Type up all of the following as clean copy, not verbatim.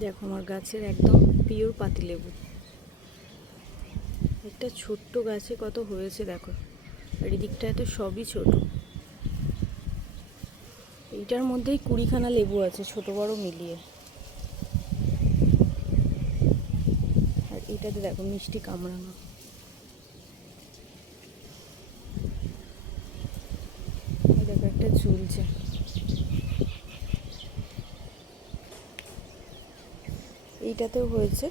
দেখো আমার গাছের একদম পিওর পাতিলেবু। একটা ছোট্ট গাছে কত হয়েছে দেখো, আর এদিকটাতে সবই ছোট। এইটার মধ্যেই 20খানা লেবু আছে, ছোট বড় মিলিয়ে। আর এটাতে দেখো মিষ্টি কামড়ানো। দেখো একটা ঝুলছে। এইটাতেও হয়েছে,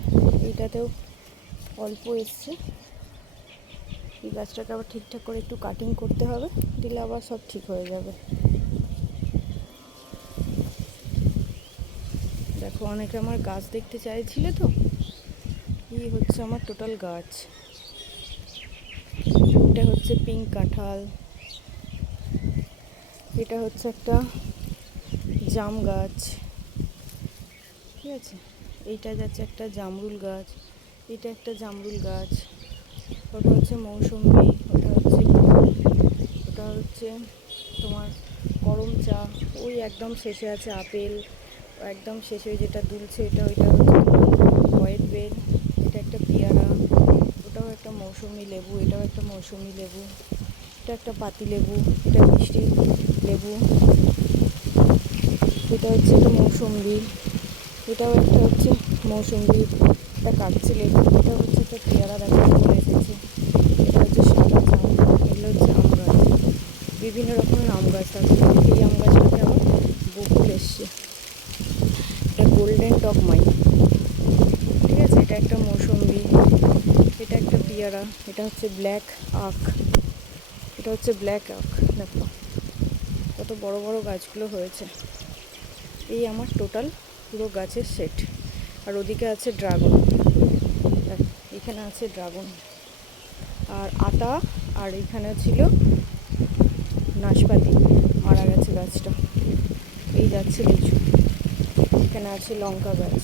এইটাতেও অল্প এসছে। এই গাছটাকে আবার ঠিকঠাক করে একটু কাটিং করতে হবে, দিলে আবার সব ঠিক হয়ে যাবে। দেখো অনেকে আমার গাছ দেখতে চাইছিলে তো, এই হচ্ছে আমার টোটাল গাছ। এটা হচ্ছে পিঙ্ক কাঁঠাল, এটা হচ্ছে একটা জাম গাছ, ঠিক আছে। এইটা যাচ্ছে একটা জামরুল গাছ, এটা একটা জামরুল গাছ, ওটা হচ্ছে মৌসুমি, ওটা হচ্ছে তোমার করম চা। ওই একদম শেষে আছে আপেল, একদম শেষে যেটা দুলছে ওইটা হচ্ছে হোয়াইট বেল। এটা একটা পেয়ারা, ওটাও একটা মৌসুমি লেবু, এটাও একটা মৌসুমি লেবু, এটা একটা পাতি লেবু, এটা মিষ্টি লেবু, এটা হচ্ছে একটা মৌসুম্বি, এটাও একটা হচ্ছে মৌসুম্বি, এটা কাটছে লেবু, এটা হচ্ছে একটা পেয়ারা দেখা চলে এসেছে, এটা হচ্ছে সাদা জাম, এগুলো হচ্ছে আম গাছ। বিভিন্ন রকমের আম গাছ আছে। এই আম গাছটাতে আবার বকুল এসছে, এটা গোল্ডেন টকমাই, ঠিক আছে। এটা একটা মৌসুম্বি, এটা একটা পেয়ারা, এটা হচ্ছে ব্ল্যাক আখ, এটা হচ্ছে ব্ল্যাক আখ। দেখো কত বড় বড় গাছগুলো হয়েছে। এই আমার টোটাল পুরো গাছের সেট। আর ওদিকে আছে ড্রাগন, এখানে আছে ড্রাগন আর আতা, আর এখানে ছিল নাশপাতি, মারা গেছে গাছটা। এই যাচ্ছে লিচু, এখানে আছে লঙ্কা গাছ।